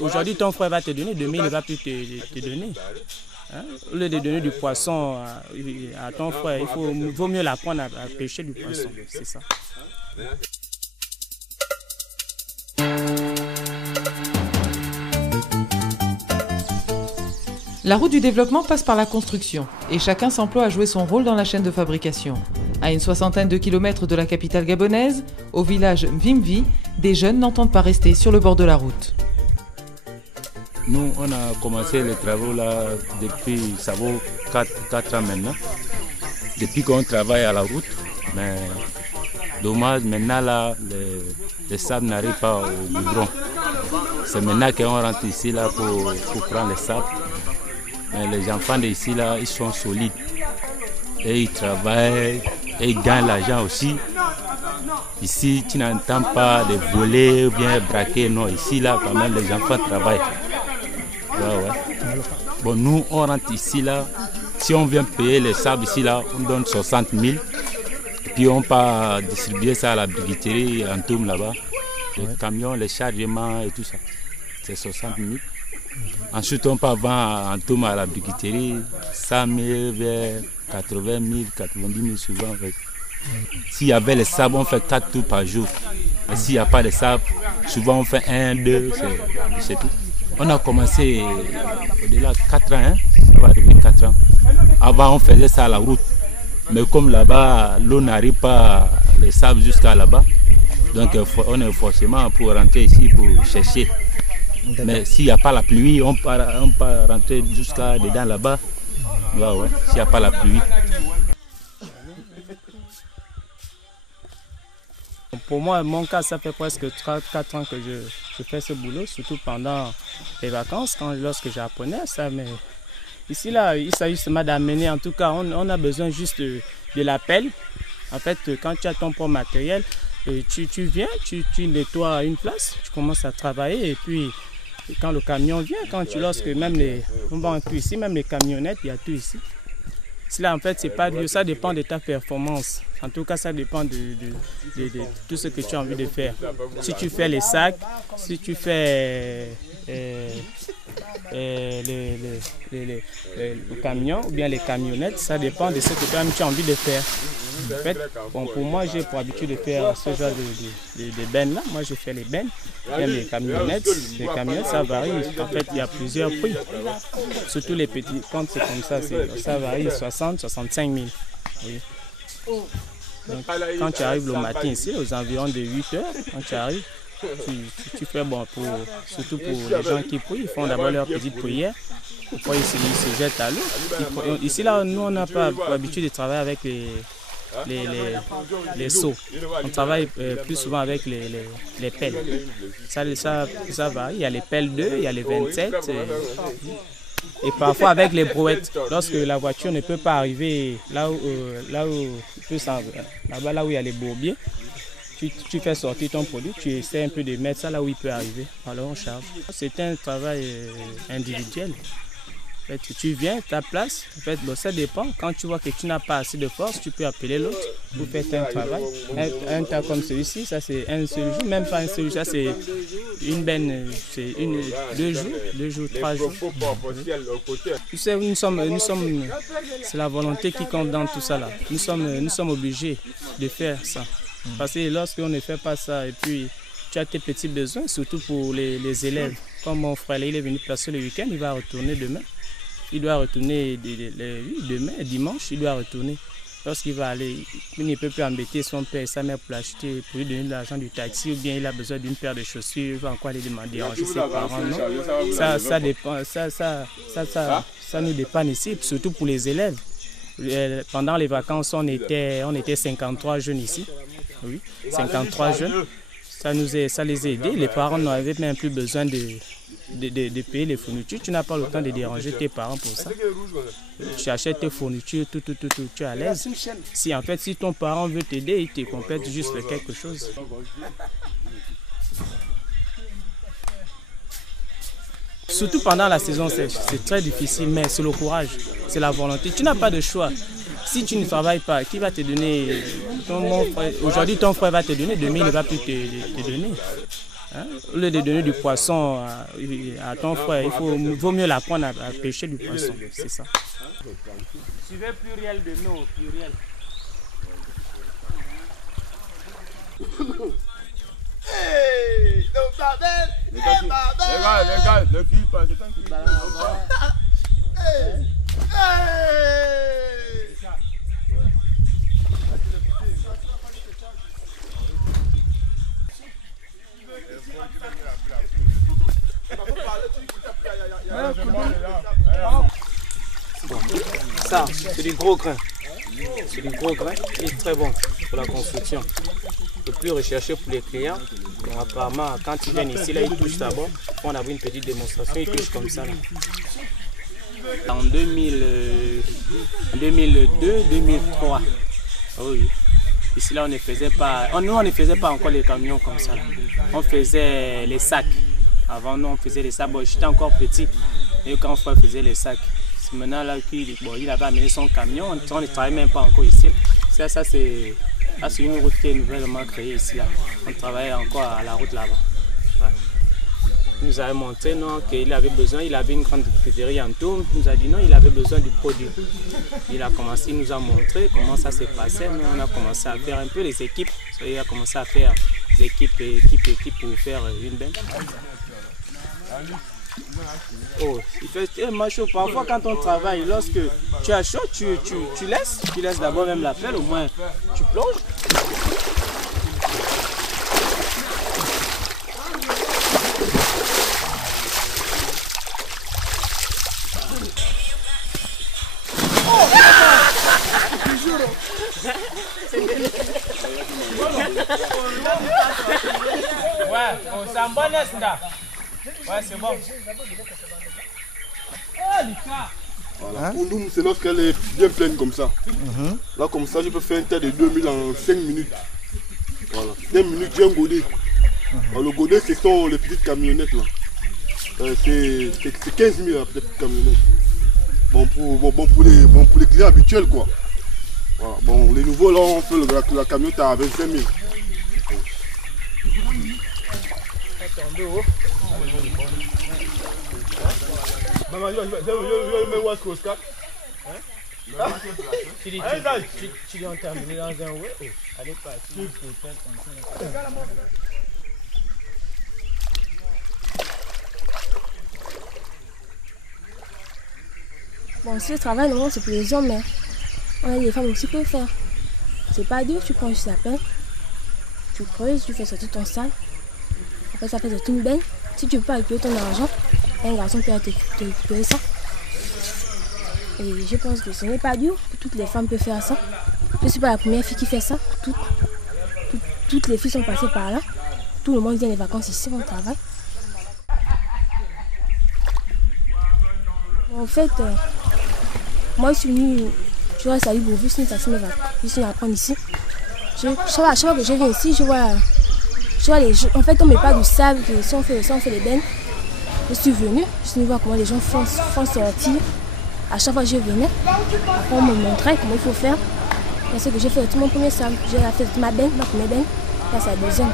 Aujourd'hui, ton frère va te donner, demain, il ne va plus te donner. Hein? Au lieu de donner du poisson à ton frère, il vaut mieux l'apprendre à pêcher du poisson. C'est ça. La route du développement passe par la construction et chacun s'emploie à jouer son rôle dans la chaîne de fabrication. À une soixantaine de kilomètres de la capitale gabonaise, au village Mvimvi, des jeunes n'entendent pas rester sur le bord de la route. Nous, on a commencé les travaux là depuis, ça vaut 4 ans maintenant. Depuis qu'on travaille à la route, mais dommage, maintenant là, les sables n'arrivent pas au goudron. C'est maintenant qu'on rentre ici là pour prendre les sables. Mais les enfants d'ici là, ils sont solides. Et ils travaillent, et ils gagnent l'argent aussi. Ici, tu n'entends pas de voler ou bien braquer, non. Ici là, quand même, les enfants travaillent. Ouais. Bon, nous, on rentre ici là. Si on vient payer les sables ici là, on donne 60 000. Et puis on part distribuer ça à la briqueterie en Toum là-bas. Les camions, les chargements et tout ça. C'est 60 000. Ensuite, on part vendre en Toum à la briqueterie 100 000 vers 80 000, 90 000 souvent. S'il y avait les sables, on fait 4 tours par jour. Et s'il n'y a pas de sable, souvent on fait 1, 2, c'est tout. On a commencé au-delà de 4 ans, hein? Ça va arriver 4 ans. Avant, on faisait ça à la route. Mais comme là-bas, l'eau n'arrive pas, les sables jusqu'à là-bas. Donc on est forcément pour rentrer ici pour chercher. Mais s'il n'y a pas la pluie, on peut rentrer jusqu'à dedans là-bas. Ouais. S'il n'y a pas la pluie. Pour moi, mon cas, ça fait presque 4 ans que je fais ce boulot, surtout pendant les vacances, lorsque j'apprenais ça. Mais ici, là, il s'agit justement d'amener, en tout cas, on a besoin juste de la pelle. En fait, quand tu as ton propre matériel, tu viens, tu nettoies une place, tu commences à travailler et puis quand le camion vient, lorsque même on va inclure ici, même les camionnettes, il y a tout ici. Là, en fait, c'est pas Dieu, ça dépend de ta performance. En tout cas, ça dépend de tout ce que tu as envie de faire. Si tu fais les sacs, si tu fais le camion ou bien les camionnettes, ça dépend de ce que toi-même tu as envie de faire. En fait, pour moi, j'ai pour habitude de faire ce genre de bennes là. Moi, je fais les bennes. Même les camionnettes, ça varie. En fait, il y a plusieurs prix. Surtout les petits, quand c'est comme ça varie 60, 65 000. Oui. Donc, quand tu arrives le matin ici, aux environs de 8 heures, quand tu arrives, tu fais bon, surtout pour les gens qui prient, ils font d'abord leur petite prière. Après, ils se jettent à l'eau. Ici, là, nous, on n'a pas l'habitude de travailler avec les seaux. On travaille plus souvent avec les pelles. Ça varie. Il y a les pelles 2, il y a les 27. Et parfois avec les brouettes, lorsque la voiture ne peut pas arriver là où il y a les bourbiers, tu fais sortir ton produit, tu essaies un peu de mettre ça là où il peut arriver. Alors on charge. C'est un travail individuel. En fait, tu viens, ta place, en fait, ça dépend. Quand tu vois que tu n'as pas assez de force, tu peux appeler l'autre pour faire un travail. Un tas comme celui-ci, ça c'est un seul jour, même pas un seul jour, ça c'est une benne, c'est 2 jours, 3 jours. Tu sais, nous sommes, c'est la volonté qui compte dans tout ça là. Nous sommes obligés de faire ça. Parce que lorsqu'on ne fait pas ça, et puis tu as tes petits besoins, surtout pour les élèves. Comme mon frère, il est venu passer le week-end, il va retourner demain. Il doit retourner demain, dimanche, il doit retourner. Lorsqu'il va aller, il ne peut plus embêter son père et sa mère pour l'acheter, pour lui donner de l'argent du taxi, ou bien il a besoin d'une paire de chaussures, il va encore aller demander à ses parents. Non? Ça dépend, ça nous dépend ici, surtout pour les élèves. Pendant les vacances, on était 53 jeunes ici. Oui, 53 jeunes. Ça les a aidés. Les parents n'avaient même plus besoin de payer les fournitures. Tu n'as pas le temps de déranger tes parents pour ça. Tu achètes tes fournitures, tout, tu es à l'aise. Si ton parent veut t'aider, il te complète juste quelque chose. Surtout pendant la saison sèche, c'est très difficile, mais c'est le courage, c'est la volonté. Tu n'as pas de choix. Si tu ne travailles pas, qui va te donner? Aujourd'hui, ton frère va te donner, demain, il ne va plus te donner. Hein? Au lieu de donner du poisson à ton frère, il vaut mieux l'apprendre à pêcher du poisson. C'est ça. Suivez pluriel de nous, pluriel. Hey, le Babel, les gars, le qui passe, c'est un qui. Hey, Ça, c'est du gros grain. C'est du gros grain, il est très bon pour la construction. Le plus recherché pour les clients. Mais apparemment, quand ils viennent ici, là, ils touchent d'abord. On a vu une petite démonstration, ils touchent comme ça. Là. En 2002, 2003. Oui. Ici, là, on ne faisait pas. Nous, on ne faisait pas encore les camions comme ça. Là. On faisait les sacs. Avant, nous, on faisait les sacs. Bon, j'étais encore petit. Et quand on faisait les sacs. Maintenant, là, il avait amené son camion. On ne travaille même pas encore ici. Ça c'est une route qui est nouvellement créée ici. Là. On travaillait encore à la route là-bas. Ouais. Il nous avait montré qu'il avait besoin, il avait une grande criterie en tout. Il nous a dit non, il avait besoin du produit. Il nous a montré comment ça s'est passé. Nous, on a commencé à faire un peu les équipes. Il a commencé à faire des équipes pour faire une benne. Oh, il fait tellement chaud. Parfois, quand on travaille, lorsque tu as chaud, tu laisses d'abord même la pelle, au moins tu plonges. Ouais, c'est un bon est là. Ouais, c'est bon. Voilà. Pour nous, c'est lorsqu'elle est bien pleine comme ça. Là, comme ça, je peux faire un tas de 2000 en 5 minutes. Voilà. 5 minutes, j'ai un godet. Le godet, ce sont les petites camionnettes là. C'est 15 000 la petite camionnette. Bon pour les clients habituels quoi. Voilà. Bon, les nouveaux là, on fait la camionnette à 25 000. Maman, je vais me voir ce cap. Tu dis en terminer dans un ouais. Allez, pas. Bon, si le travail, non, c'est pour les hommes, mais on a des femmes aussi qui peuvent faire. C'est pas dur, tu prends juste la pelle, tu creuses, tu fais sortir ton sable. Après, ça fait sortir une benne. Si tu ne peux pas récupérer ton argent, un garçon peut te récupérer ça. Et je pense que ce n'est pas dur, toutes les femmes peuvent faire ça. Je ne suis pas la première fille qui fait ça. Toutes les filles sont passées par là. Tout le monde vient des vacances ici, on travaille. En fait, moi je suis venue, tu vois, ça y est, je suis venue apprendre ici. À chaque fois que je viens ici, je vois les gens. En fait, on ne met pas du sable, si on fait les bennes. Je suis venue voir comment les gens font sortir. À chaque fois que je venais, après on me montrait comment il faut faire. C'est ce que j'ai fait tout mon premier sable. J'ai fait ma benne, ma première benne, là c'est la deuxième.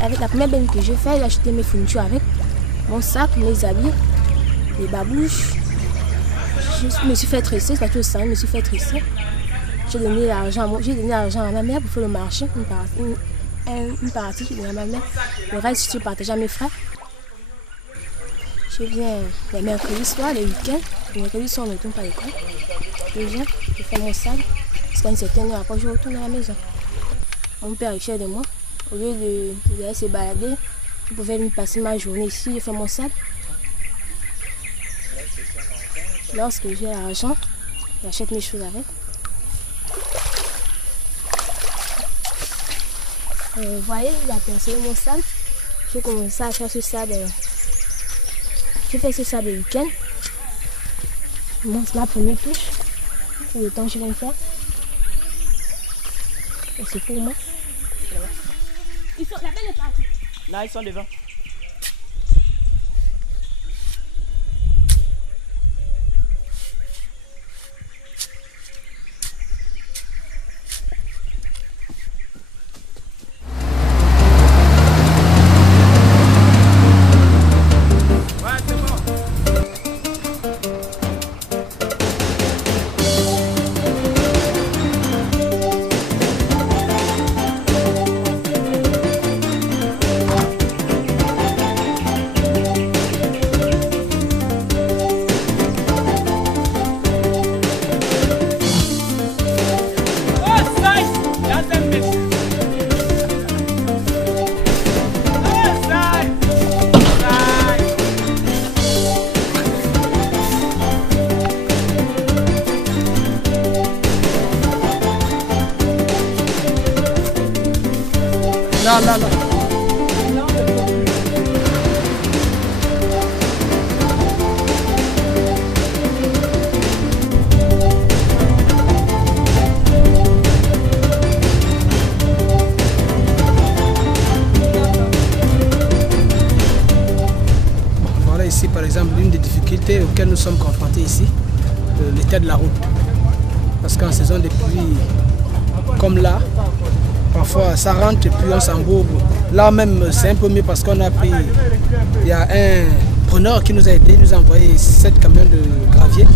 Avec la première benne que j'ai fait, j'ai acheté mes fournitures avec mon sac, mes habits, les babouches. Je me suis fait tresser, c'est pas tout ça, je me suis fait tresser. J'ai donné l'argent à ma mère pour faire le marché, une partie, j'ai donné à ma mère. Le reste, je partage à mes frères. Je viens les mercredis soirs, les week-ends. Les mercredis soirs, on ne retourne pas à l'école. Je viens, je fais mon sable. Parce qu'à une certaine heure, après, je retourne à la maison. Mon père est fier de moi. Au lieu de se balader, je pouvais venir passer ma journée ici, je fais mon sable. Lorsque j'ai l'argent, j'achète mes choses avec. Vous voyez, il a pensé mon sable. J'ai commencé à faire ce sable. Je fais ce sable le week-end. C'est ma première touche. C'est le temps que je viens de faire. Et c'est pour moi. La belle est partie. Là, ils sont devant. Là, là, là. Voilà ici par exemple l'une des difficultés auxquelles nous sommes confrontés ici, l'état de la route. Parce qu'en saison de pluie, comme là, parfois ça rentre et puis on s'embourbe. Là même c'est un peu mieux parce qu'on a pris, il y a un preneur qui nous a aidé, il nous a envoyé 7 camions de gravier,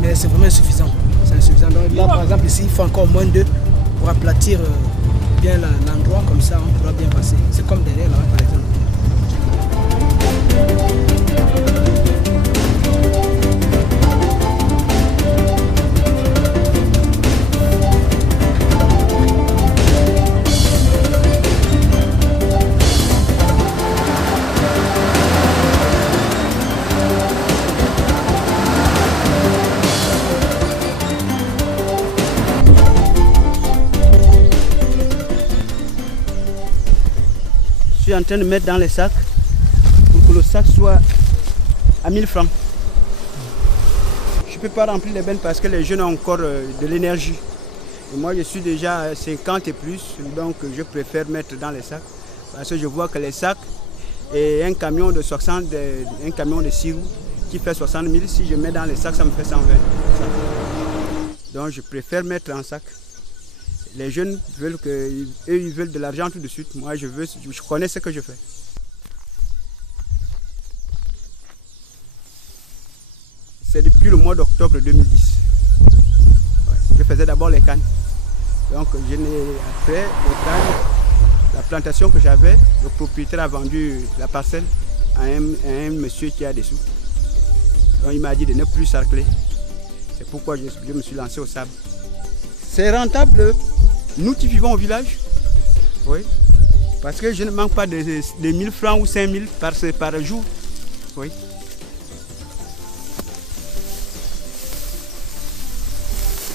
mais c'est vraiment insuffisant. C'est insuffisant. Donc là par exemple ici il faut encore moins d'eux pour aplatir bien l'endroit, comme ça on pourra bien passer. C'est comme derrière là par exemple. Je suis en train de mettre dans les sacs pour que le sac soit à 1000 francs. Je ne peux pas remplir les bennes parce que les jeunes ont encore de l'énergie. Et moi je suis déjà à 50 et plus, donc je préfère mettre dans les sacs parce que je vois que les sacs et un camion de 60, un camion de 6 roues qui fait 60 000, si je mets dans les sacs ça me fait 120. Donc je préfère mettre en sac. Les jeunes veulent ils veulent de l'argent tout de suite. Moi, je connais ce que je fais. C'est depuis le mois d'octobre 2010. Ouais. Je faisais d'abord les cannes. Donc, après les cannes, la plantation que j'avais, le propriétaire a vendu la parcelle à un monsieur qui a des sous. Donc, il m'a dit de ne plus sarcler. C'est pourquoi je me suis lancé au sable. C'est rentable. Nous qui vivons au village, oui, parce que je ne manque pas de 1000 francs ou 5000 par jour. Oui.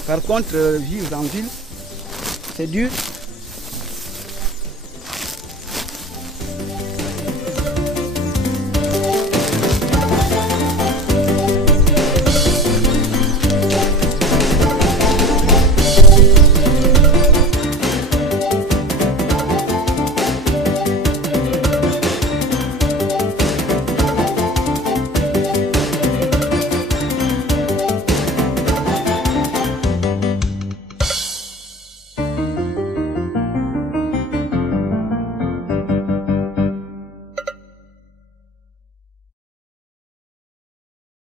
Par contre, vivre en ville, c'est dur.